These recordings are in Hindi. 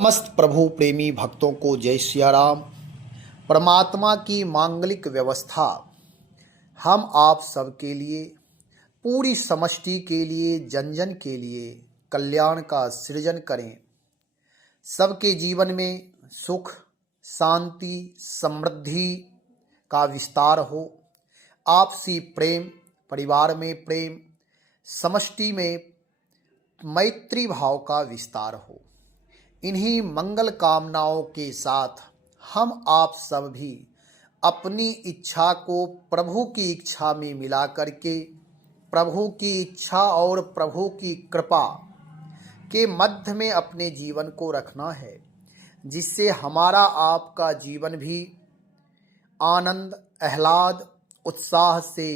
समस्त प्रभु प्रेमी भक्तों को जय सिया राम। परमात्मा की मांगलिक व्यवस्था हम आप सबके लिए, पूरी समष्टि के लिए, जन जन के लिए कल्याण का सृजन करें। सबके जीवन में सुख, शांति, समृद्धि का विस्तार हो। आपसी प्रेम, परिवार में प्रेम, समष्टि में मैत्री भाव का विस्तार हो। इन्हीं मंगल कामनाओं के साथ हम आप सब भी अपनी इच्छा को प्रभु की इच्छा में मिला करके प्रभु की इच्छा और प्रभु की कृपा के मध्य में अपने जीवन को रखना है, जिससे हमारा आपका जीवन भी आनंद, आह्लाद, उत्साह से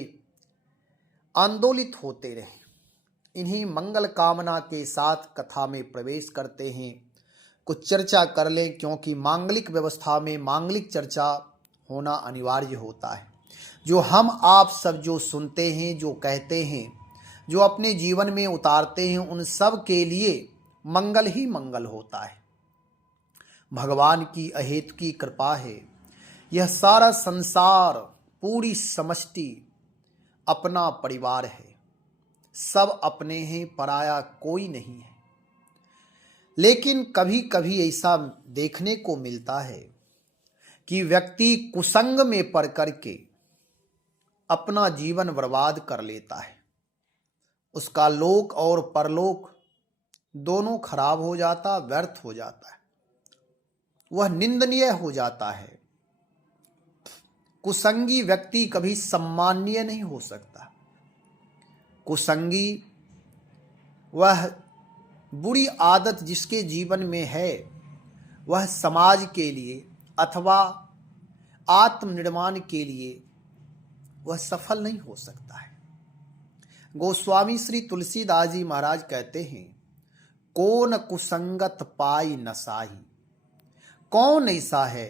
आंदोलित होते रहे। इन्हीं मंगल कामना के साथ कथा में प्रवेश करते हैं। कुछ चर्चा कर लें, क्योंकि मांगलिक व्यवस्था में मांगलिक चर्चा होना अनिवार्य होता है। जो हम आप सब जो सुनते हैं, जो कहते हैं, जो अपने जीवन में उतारते हैं, उन सब के लिए मंगल ही मंगल होता है। भगवान की अहेतु की कृपा है। यह सारा संसार, पूरी समष्टि अपना परिवार है। सब अपने हैं, पराया कोई नहीं है। लेकिन कभी कभी ऐसा देखने को मिलता है कि व्यक्ति कुसंग में पड़ करके अपना जीवन बर्बाद कर लेता है। उसका लोक और परलोक दोनों खराब हो जाता, व्यर्थ हो जाता है, वह निंदनीय हो जाता है। कुसंगी व्यक्ति कभी सम्माननीय नहीं हो सकता। कुसंगी, वह बुरी आदत जिसके जीवन में है, वह समाज के लिए अथवा आत्मनिर्माण के लिए वह सफल नहीं हो सकता है। गोस्वामी श्री तुलसीदास जी महाराज कहते हैं, कौन कुसंगत पाई नसाही। कौन ऐसा है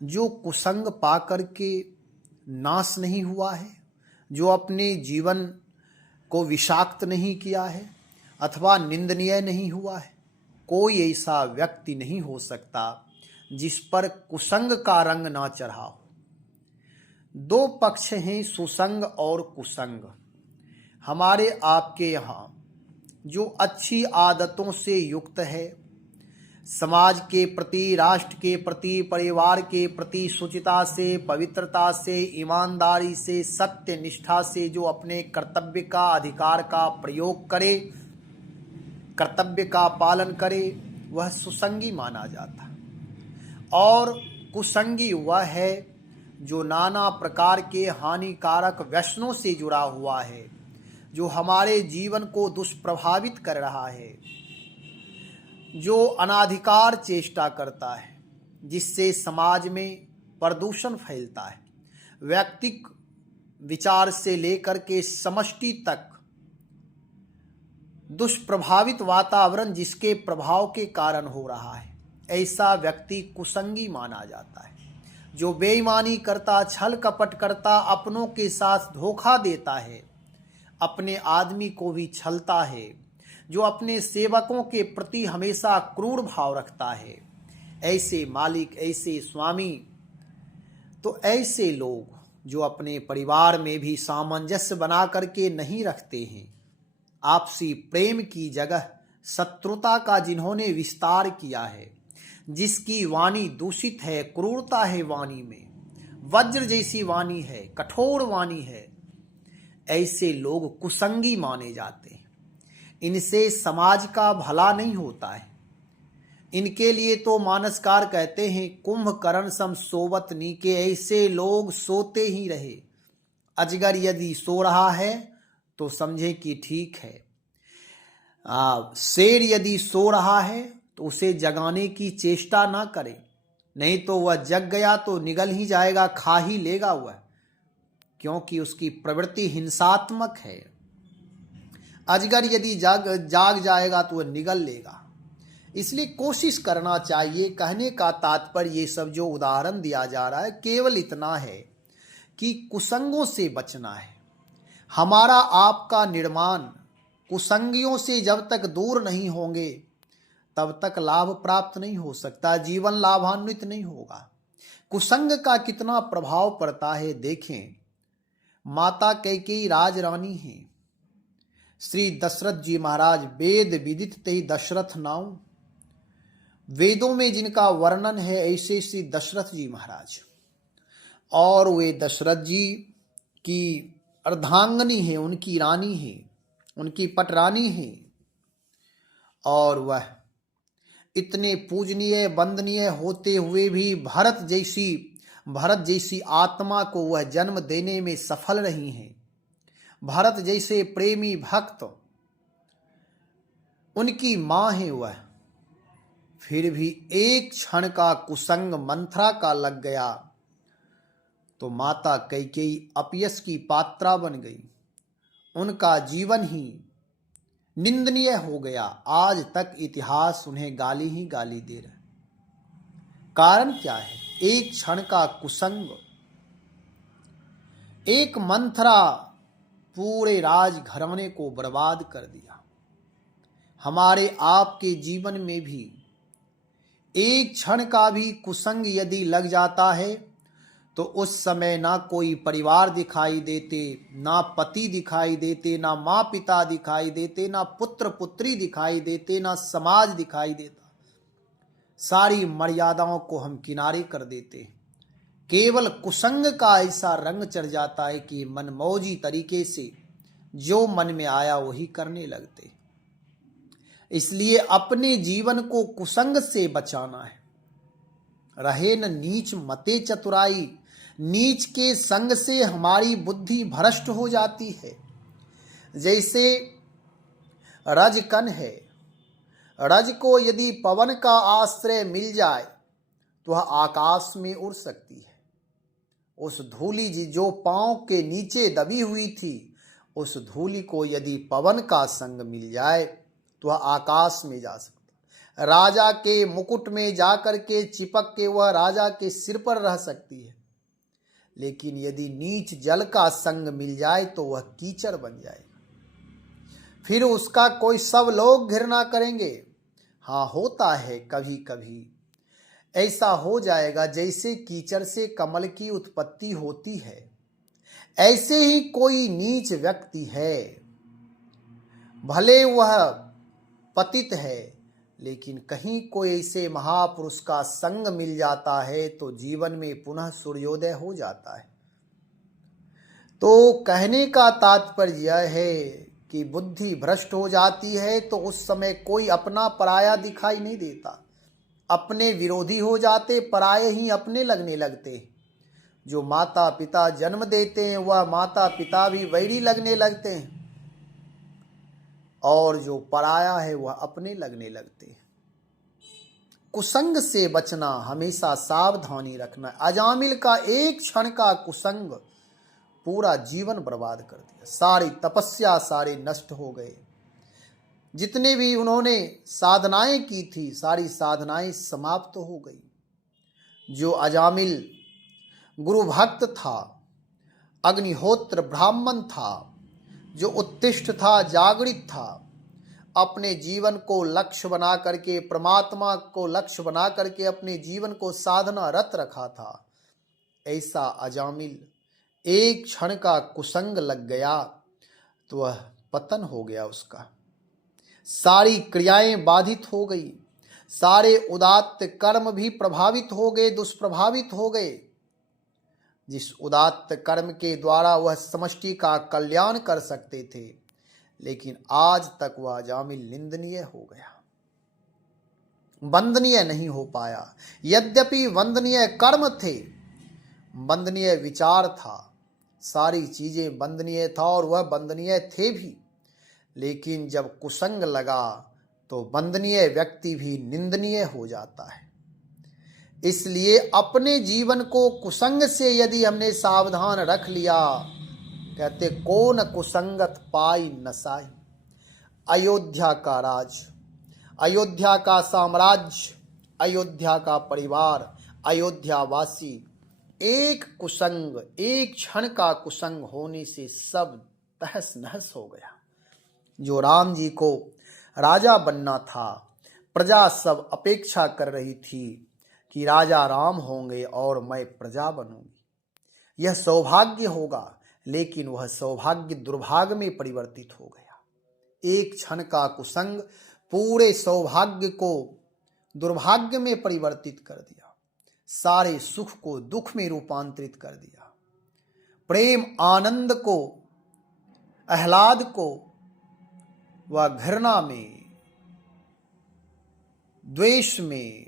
जो कुसंग पा करके नाश नहीं हुआ है, जो अपने जीवन को विषाक्त नहीं किया है अथवा निंदनीय नहीं हुआ है। कोई ऐसा व्यक्ति नहीं हो सकता जिस पर कुसंग का रंग ना चढ़ा हो। दो पक्ष हैं, सुसंग और कुसंग। हमारे आपके यहाँ जो अच्छी आदतों से युक्त है, समाज के प्रति, राष्ट्र के प्रति, परिवार के प्रति शुचिता से, पवित्रता से, ईमानदारी से, सत्य निष्ठा से जो अपने कर्तव्य का, अधिकार का प्रयोग करे, कर्तव्य का पालन करे, वह सुसंगी माना जाता है। और कुसंगी वह है जो नाना प्रकार के हानिकारक व्यसनों से जुड़ा हुआ है, जो हमारे जीवन को दुष्प्रभावित कर रहा है, जो अनाधिकार चेष्टा करता है, जिससे समाज में प्रदूषण फैलता है। व्यक्तिक विचार से लेकर के समष्टि तक दुष्प्रभावित वातावरण जिसके प्रभाव के कारण हो रहा है, ऐसा व्यक्ति कुसंगी माना जाता है। जो बेईमानी करता, छल कपट करता, अपनों के साथ धोखा देता है, अपने आदमी को भी छलता है, जो अपने सेवकों के प्रति हमेशा क्रूर भाव रखता है, ऐसे मालिक, ऐसे स्वामी, तो ऐसे लोग जो अपने परिवार में भी सामंजस्य बना करके नहीं रखते हैं, आपसी प्रेम की जगह शत्रुता का जिन्होंने विस्तार किया है, जिसकी वाणी दूषित है, क्रूरता है वाणी में, वज्र जैसी वाणी है, कठोर वाणी है, ऐसे लोग कुसंगी माने जाते हैं। इनसे समाज का भला नहीं होता है। इनके लिए तो मानसकार कहते हैं, कुंभकर्ण सम सोवत नीके। ऐसे लोग सोते ही रहे। अजगर यदि सो रहा है तो समझे कि ठीक है। शेर यदि सो रहा है तो उसे जगाने की चेष्टा ना करे, नहीं तो वह जग गया तो निगल ही जाएगा, खा ही लेगा वह, क्योंकि उसकी प्रवृत्ति हिंसात्मक है। अजगर यदि जाग जाएगा तो वह निगल लेगा। इसलिए कोशिश करना चाहिए। कहने का तात्पर्य ये सब जो उदाहरण दिया जा रहा है, केवल इतना है कि कुसंगों से बचना है। हमारा आपका निर्माण कुसंगियों से जब तक दूर नहीं होंगे, तब तक लाभ प्राप्त नहीं हो सकता, जीवन लाभान्वित नहीं होगा। कुसंग का कितना प्रभाव पड़ता है देखें। माता कैकेयी राजरानी है, श्री दशरथ जी महाराज वेद विदित ते दशरथ नाउ, वेदों में जिनका वर्णन है ऐसे श्री दशरथ जी महाराज, और वे दशरथ जी की अर्धांगनी है, उनकी रानी है, उनकी पटरानी है, और वह इतने पूजनीय वंदनीय होते हुए भी भरत जैसी आत्मा को वह जन्म देने में सफल रही हैं। भरत जैसे प्रेमी भक्त उनकी मां है वह, फिर भी एक क्षण का कुसंग मंथरा का लग गया तो माता कैकेयी अपयश की पात्रा बन गई, उनका जीवन ही निंदनीय हो गया। आज तक इतिहास उन्हें गाली ही गाली दे रहा है। कारण क्या है? एक क्षण का कुसंग, एक मंथरा पूरे राजघराने को बर्बाद कर दिया। हमारे आपके जीवन में भी एक क्षण का भी कुसंग यदि लग जाता है तो उस समय ना कोई परिवार दिखाई देते, ना पति दिखाई देते, ना माँ पिता दिखाई देते, ना पुत्र पुत्री दिखाई देते, ना समाज दिखाई देता। सारी मर्यादाओं को हम किनारे कर देते। केवल कुसंग का ऐसा रंग चढ़ जाता है कि मनमौजी तरीके से जो मन में आया वही करने लगते। इसलिए अपने जीवन को कुसंग से बचाना है। रहे न नीच मते चतुराई, नीच के संग से हमारी बुद्धि भ्रष्ट हो जाती है। जैसे रजकण है, रज को यदि पवन का आश्रय मिल जाए तो वह आकाश में उड़ सकती है। उस धूली जो पांव के नीचे दबी हुई थी, उस धूली को यदि पवन का संग मिल जाए तो वह आकाश में जा सकती है। राजा के मुकुट में जाकर के चिपक के वह राजा के सिर पर रह सकती है, लेकिन यदि नीच जल का संग मिल जाए तो वह कीचड़ बन जाएगा। फिर उसका कोई सब लोग घृणा करेंगे। हाँ, होता है कभी कभी ऐसा हो जाएगा, जैसे कीचड़ से कमल की उत्पत्ति होती है, ऐसे ही कोई नीच व्यक्ति है, भले वह पतित है, लेकिन कहीं कोई ऐसे महापुरुष का संग मिल जाता है तो जीवन में पुनः सूर्योदय हो जाता है। तो कहने का तात्पर्य यह है कि बुद्धि भ्रष्ट हो जाती है तो उस समय कोई अपना पराया दिखाई नहीं देता। अपने विरोधी हो जाते, पराये ही अपने लगने लगते। जो माता पिता जन्म देते हैं वह माता पिता भी वैरी लगने लगते हैं, और जो पराया है वह अपने लगने लगते हैं। कुसंग से बचना, हमेशा सावधानी रखना। अजामिल का एक क्षण का कुसंग पूरा जीवन बर्बाद कर दिया। सारी तपस्या सारे नष्ट हो गए। जितने भी उन्होंने साधनाएं की थी, सारी साधनाएं समाप्त हो गई। जो अजामिल गुरु भक्त था, अग्निहोत्र ब्राह्मण था, जो उत्तिष्ठ था, जागृत था, अपने जीवन को लक्ष्य बना करके, परमात्मा को लक्ष्य बना करके अपने जीवन को साधना रत रखा था, ऐसा अजामिल एक क्षण का कुसंग लग गया तो वह पतन हो गया उसका। सारी क्रियाएं बाधित हो गई, सारे उदात्त कर्म भी प्रभावित हो गए, दुष्प्रभावित हो गए। जिस उदात्त कर्म के द्वारा वह समष्टि का कल्याण कर सकते थे, लेकिन आज तक वह अजामिल निंदनीय हो गया, वंदनीय नहीं हो पाया। यद्यपि वंदनीय कर्म थे, वंदनीय विचार था, सारी चीजें वंदनीय था और वह वंदनीय थे भी, लेकिन जब कुसंग लगा तो वंदनीय व्यक्ति भी निंदनीय हो जाता है। इसलिए अपने जीवन को कुसंग से यदि हमने सावधान रख लिया, कहते कौन कुसंगत पाई नसाई। अयोध्या का राज, अयोध्या का साम्राज्य, अयोध्या का परिवार, अयोध्यावासी, एक कुसंग, एक क्षण का कुसंग होने से सब तहस नहस हो गया। जो राम जी को राजा बनना था, प्रजा सब अपेक्षा कर रही थी कि राजा राम होंगे और मैं प्रजा बनूंगी। यह सौभाग्य होगा, लेकिन वह सौभाग्य दुर्भाग्य में परिवर्तित हो गया। एक क्षण का कुसंग पूरे सौभाग्य को दुर्भाग्य में परिवर्तित कर दिया, सारे सुख को दुख में रूपांतरित कर दिया, प्रेम आनंद को, आह्लाद को वह घृणा में, द्वेष में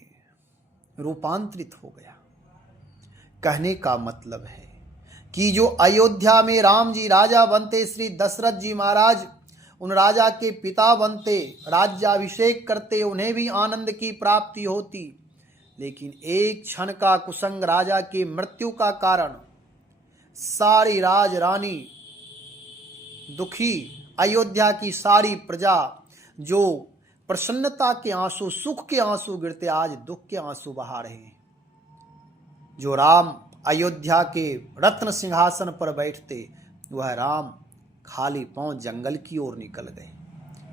रूपांतरित हो गया। कहने का मतलब है कि जो अयोध्या में राम जी राजा बनते, श्री दशरथ जी महाराज उन राजा के पिता बनते, राज्याभिषेक करते, उन्हें भी आनंद की प्राप्ति होती, लेकिन एक क्षण का कुसंग राजा की मृत्यु का कारण सारी राज रानी दुखी, अयोध्या की सारी प्रजा जो प्रसन्नता के आंसू, सुख के आंसू गिरते, आज दुख के आंसू बहा रहे हैं। जो राम अयोध्या के रत्न सिंहासन पर बैठते, वह राम खाली पांव जंगल की ओर निकल गए।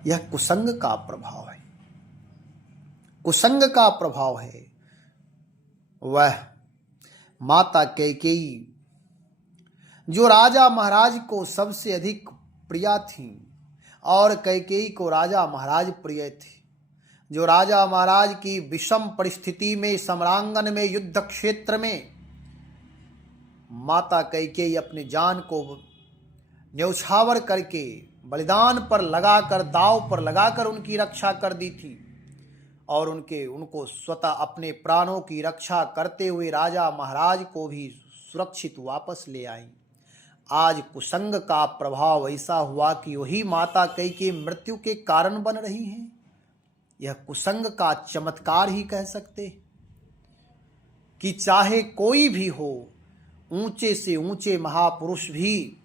यह कुसंग का प्रभाव है, कुसंग का प्रभाव है। वह माता कैकेयी जो राजा महाराज को सबसे अधिक प्रिया थी, और कैकेयी को राजा महाराज प्रिय थे, जो राजा महाराज की विषम परिस्थिति में, सम्रांगन में, युद्ध क्षेत्र में माता कैकेयी अपनी जान को न्यौछावर करके, बलिदान पर लगाकर, दाव पर लगाकर उनकी रक्षा कर दी थी, और उनको स्वतः अपने प्राणों की रक्षा करते हुए राजा महाराज को भी सुरक्षित वापस ले आई। आज कुसंग का प्रभाव ऐसा हुआ कि वही माता कैकेयी मृत्यु के कारण बन रही हैं। यह कुसंग का चमत्कार ही कह सकते कि चाहे कोई भी हो, ऊंचे से ऊंचे महापुरुष भी,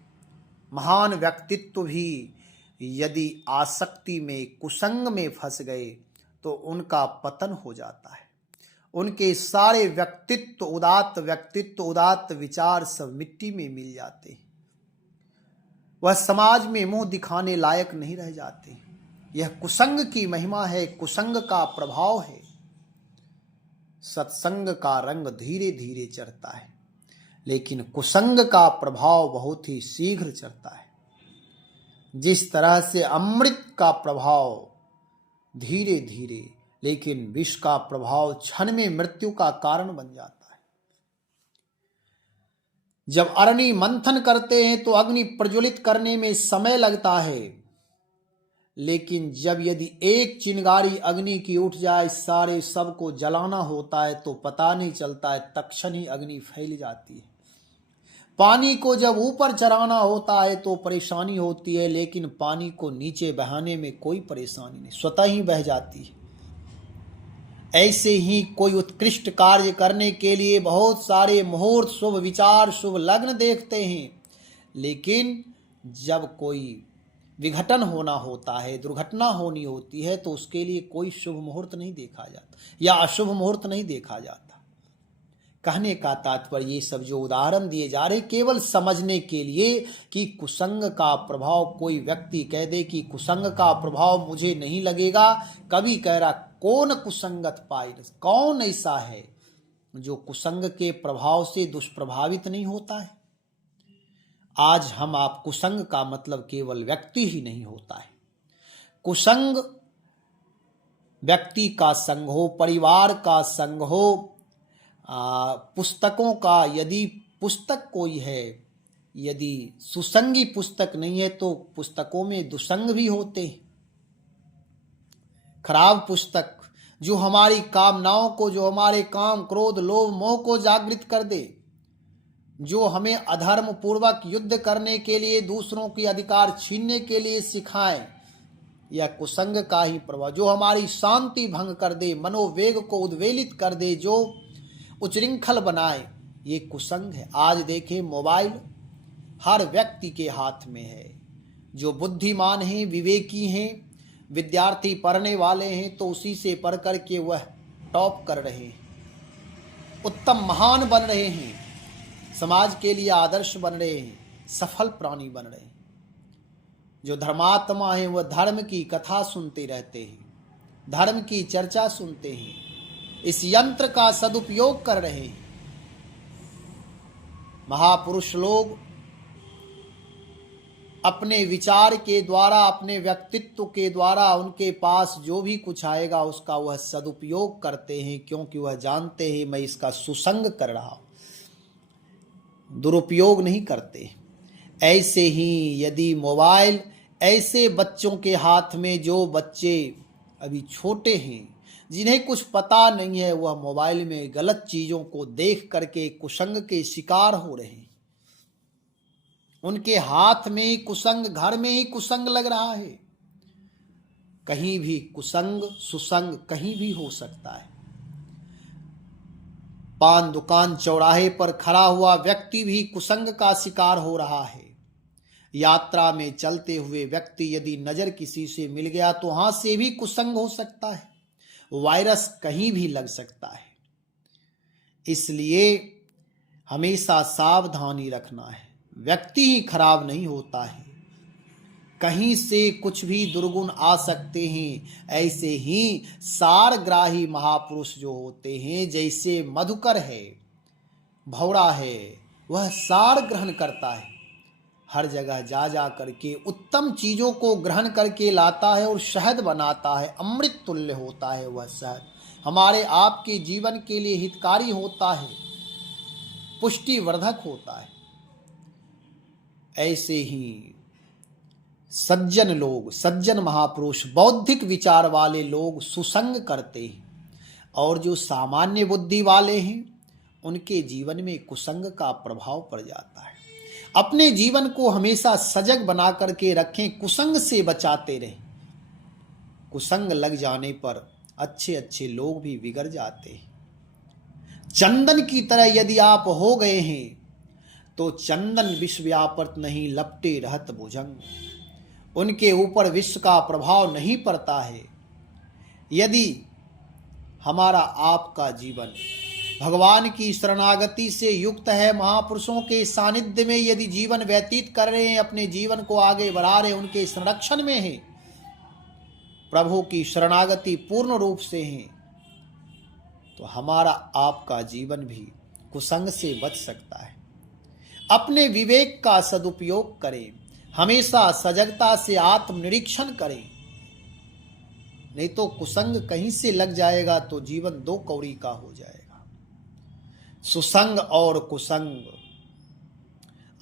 महान व्यक्तित्व भी यदि आसक्ति में, कुसंग में फंस गए तो उनका पतन हो जाता है। उनके सारे व्यक्तित्व, उदात्त विचार सब मिट्टी में मिल जाते हैं। वह समाज में मुंह दिखाने लायक नहीं रह जाते। यह कुसंग की महिमा है, कुसंग का प्रभाव है। सत्संग का रंग धीरे धीरे चढ़ता है, लेकिन कुसंग का प्रभाव बहुत ही शीघ्र चढ़ता है। जिस तरह से अमृत का प्रभाव धीरे धीरे, लेकिन विष का प्रभाव क्षण में मृत्यु का कारण बन जाता है। जब अग्नि मंथन करते हैं तो अग्नि प्रज्वलित करने में समय लगता है, लेकिन जब यदि एक चिंगारी अग्नि की उठ जाए, सारे सबको जलाना होता है तो पता नहीं चलता है, तत्क्षण ही अग्नि फैल जाती है। पानी को जब ऊपर चढ़ाना होता है तो परेशानी होती है, लेकिन पानी को नीचे बहाने में कोई परेशानी नहीं, स्वतः ही बह जाती है। ऐसे ही कोई उत्कृष्ट कार्य करने के लिए बहुत सारे मुहूर्त, शुभ विचार, शुभ लग्न देखते हैं, लेकिन जब कोई विघटन होना होता है, दुर्घटना होनी होती है, तो उसके लिए कोई शुभ मुहूर्त नहीं देखा जाता या अशुभ मुहूर्त नहीं देखा जाता। कहने का तात्पर्य ये सब जो उदाहरण दिए जा रहे केवल समझने के लिए कि कुसंग का प्रभाव, कोई व्यक्ति कह दे कि कुसंग का प्रभाव मुझे नहीं लगेगा, कभी कह रहा कौन कुसंगत पाई, कौन ऐसा है जो कुसंग के प्रभाव से दुष्प्रभावित नहीं होता है। आज हम आप कुसंग का मतलब केवल व्यक्ति ही नहीं होता है। कुसंग व्यक्ति का संग हो, परिवार का संग हो, पुस्तकों का, यदि पुस्तक कोई है, यदि सुसंगी पुस्तक नहीं है तो पुस्तकों में दुसंग भी होते हैं। खराब पुस्तक जो हमारी कामनाओं को, जो हमारे काम, क्रोध, लोभ, मोह को जागृत कर दे, जो हमें अधर्म पूर्वक युद्ध करने के लिए, दूसरों के अधिकार छीनने के लिए सिखाए, यह कुसंग का ही प्रभाव। जो हमारी शांति भंग कर दे, मनोवेग को उद्वेलित कर दे, जो उच्चृंखल बनाए, ये कुसंग है। आज देखें मोबाइल हर व्यक्ति के हाथ में है। जो बुद्धिमान हैं, विवेकी हैं, विद्यार्थी पढ़ने वाले हैं तो उसी से पढ़ करके वह टॉप कर रहे हैं, उत्तम महान बन रहे हैं, समाज के लिए आदर्श बन रहे हैं, सफल प्राणी बन रहे हैं। जो धर्मात्मा हैं वह धर्म की कथा सुनते रहते हैं, धर्म की चर्चा सुनते हैं, इस यंत्र का सदुपयोग कर रहे हैं। महापुरुष लोग अपने विचार के द्वारा, अपने व्यक्तित्व के द्वारा उनके पास जो भी कुछ आएगा उसका वह सदुपयोग करते हैं, क्योंकि वह जानते हैं मैं इसका सुसंग कर रहा हूं, दुरुपयोग नहीं करते। ऐसे ही यदि मोबाइल ऐसे बच्चों के हाथ में, जो बच्चे अभी छोटे हैं, जिन्हें कुछ पता नहीं है, वह मोबाइल में गलत चीज़ों को देख करके कुसंग के शिकार हो रहे हैं। उनके हाथ में ही कुसंग, घर में ही कुसंग लग रहा है। कहीं भी कुसंग सुसंग कहीं भी हो सकता है। पान दुकान चौराहे पर खड़ा हुआ व्यक्ति भी कुसंग का शिकार हो रहा है। यात्रा में चलते हुए व्यक्ति यदि नजर किसी से मिल गया तो वहां से भी कुसंग हो सकता है, वायरस कहीं भी लग सकता है। इसलिए हमेशा सावधानी रखना है। व्यक्ति ही खराब नहीं होता है, कहीं से कुछ भी दुर्गुण आ सकते हैं। ऐसे ही सारग्राही महापुरुष जो होते हैं, जैसे मधुकर है, भौरा है, वह सार ग्रहण करता है, हर जगह जा जा करके उत्तम चीजों को ग्रहण करके लाता है और शहद बनाता है। अमृत तुल्य होता है वह शहद, हमारे आपके जीवन के लिए हितकारी होता है, पुष्टिवर्धक होता है। ऐसे ही सज्जन लोग, सज्जन महापुरुष, बौद्धिक विचार वाले लोग सुसंग करते हैं, और जो सामान्य बुद्धि वाले हैं उनके जीवन में कुसंग का प्रभाव पड़ जाता है। अपने जीवन को हमेशा सजग बना करके रखें, कुसंग से बचाते रहें। कुसंग लग जाने पर अच्छे अच्छे लोग भी बिगड़ जाते हैं। चंदन की तरह यदि आप हो गए हैं तो चंदन विश्व व्यापत नहीं, लपटे रहत भुजंग। उनके ऊपर विश्व का प्रभाव नहीं पड़ता है। यदि हमारा आपका जीवन भगवान की शरणागति से युक्त है, महापुरुषों के सानिध्य में यदि जीवन व्यतीत कर रहे हैं, अपने जीवन को आगे बढ़ा रहे हैं, उनके संरक्षण में है, प्रभु की शरणागति पूर्ण रूप से है, तो हमारा आपका जीवन भी कुसंग से बच सकता है। अपने विवेक का सदुपयोग करें, हमेशा सजगता से आत्मनिरीक्षण करें, नहीं तो कुसंग कहीं से लग जाएगा तो जीवन दो कौड़ी का हो जाएगा। सुसंग और कुसंग,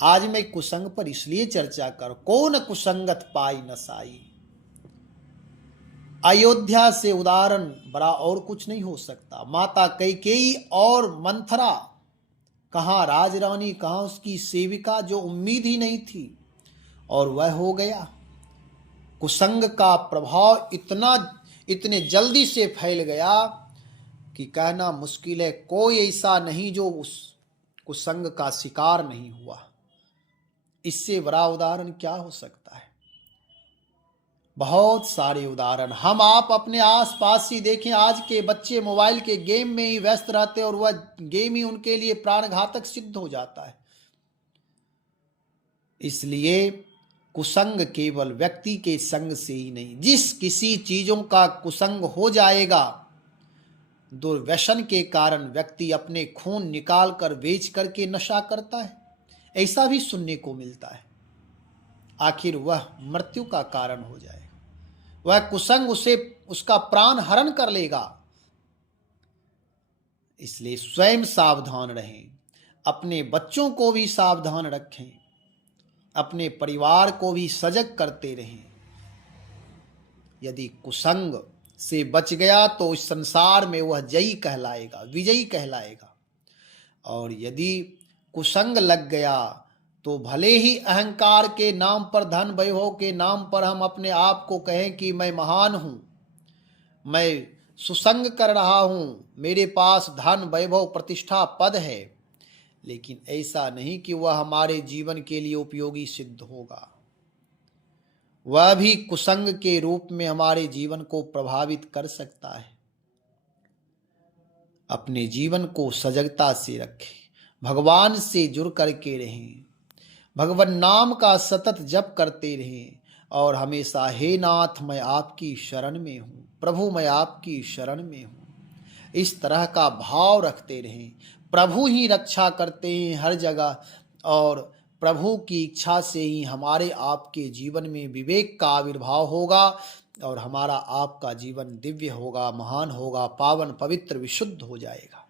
आज मैं कुसंग पर इसलिए चर्चा कर, कौन कुसंगत पाई नसाई। अयोध्या से उदाहरण बड़ा और कुछ नहीं हो सकता। माता कैकेयी और मंथरा, कहाँ राजरानी, कहाँ उसकी सेविका, जो उम्मीद ही नहीं थी, और वह हो गया। कुसंग का प्रभाव इतने जल्दी से फैल गया कि कहना मुश्किल है। कोई ऐसा नहीं जो उस कुसंग का शिकार नहीं हुआ। इससे बड़ा उदाहरण क्या हो सकता है? बहुत सारे उदाहरण हम आप अपने आसपास ही देखें। आज के बच्चे मोबाइल के गेम में ही व्यस्त रहते और वह गेम ही उनके लिए प्राणघातक सिद्ध हो जाता है। इसलिए कुसंग केवल व्यक्ति के संग से ही नहीं, जिस किसी चीजों का कुसंग हो जाएगा, दुर्व्यसन के कारण व्यक्ति अपने खून निकाल कर बेच करके नशा करता है, ऐसा भी सुनने को मिलता है। आखिर वह मृत्यु का कारण हो जाएगा। वह कुसंग उसका प्राण हरण कर लेगा। इसलिए स्वयं सावधान रहें, अपने बच्चों को भी सावधान रखें, अपने परिवार को भी सजग करते रहें। यदि कुसंग से बच गया तो इस संसार में वह जयी कहलाएगा, विजयी कहलाएगा। और यदि कुसंग लग गया तो भले ही अहंकार के नाम पर, धन वैभव के नाम पर हम अपने आप को कहें कि मैं महान हूं, मैं सुसंग कर रहा हूं, मेरे पास धन वैभव प्रतिष्ठा पद है, लेकिन ऐसा नहीं कि वह हमारे जीवन के लिए उपयोगी सिद्ध होगा। वह भी कुसंग के रूप में हमारे जीवन को प्रभावित कर सकता है। अपने जीवन को सजगता से रखें, भगवान से जुड़ करके रहें, भगवान नाम का सतत जप करते रहें, और हमेशा हे नाथ मैं आपकी शरण में हूँ, प्रभु मैं आपकी शरण में हूँ, इस तरह का भाव रखते रहें। प्रभु ही रक्षा करते हैं हर जगह, और प्रभु की इच्छा से ही हमारे आपके जीवन में विवेक का आविर्भाव होगा और हमारा आपका जीवन दिव्य होगा, महान होगा, पावन पवित्र विशुद्ध हो जाएगा।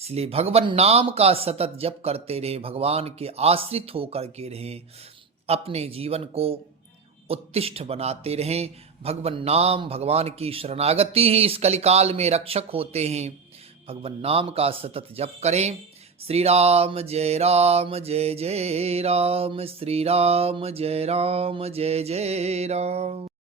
इसलिए भगवान नाम का सतत जप करते रहें, भगवान के आश्रित होकर के रहें, अपने जीवन को उत्तिष्ठ बनाते रहें। भगवान नाम, भगवान की शरणागति ही इस कलिकाल में रक्षक होते हैं। भगवान नाम का सतत जप करें। श्री राम जय जय राम, श्री राम जय जय राम।